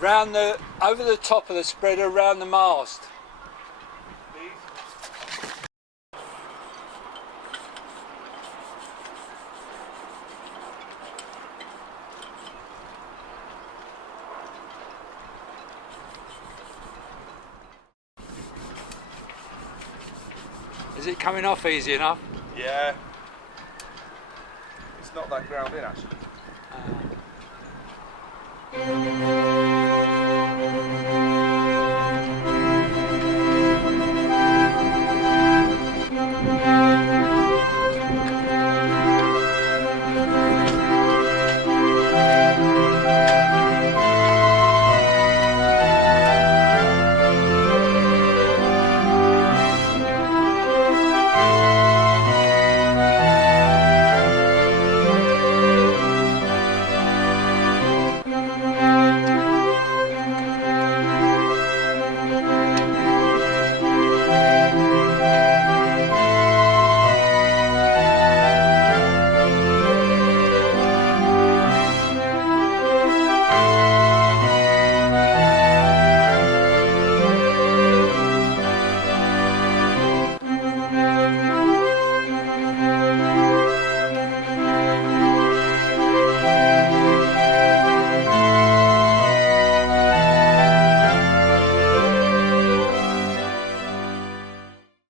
round the, over the top of the spreader, around the mast. Is it coming off easy enough? Yeah. It's not that ground in actually.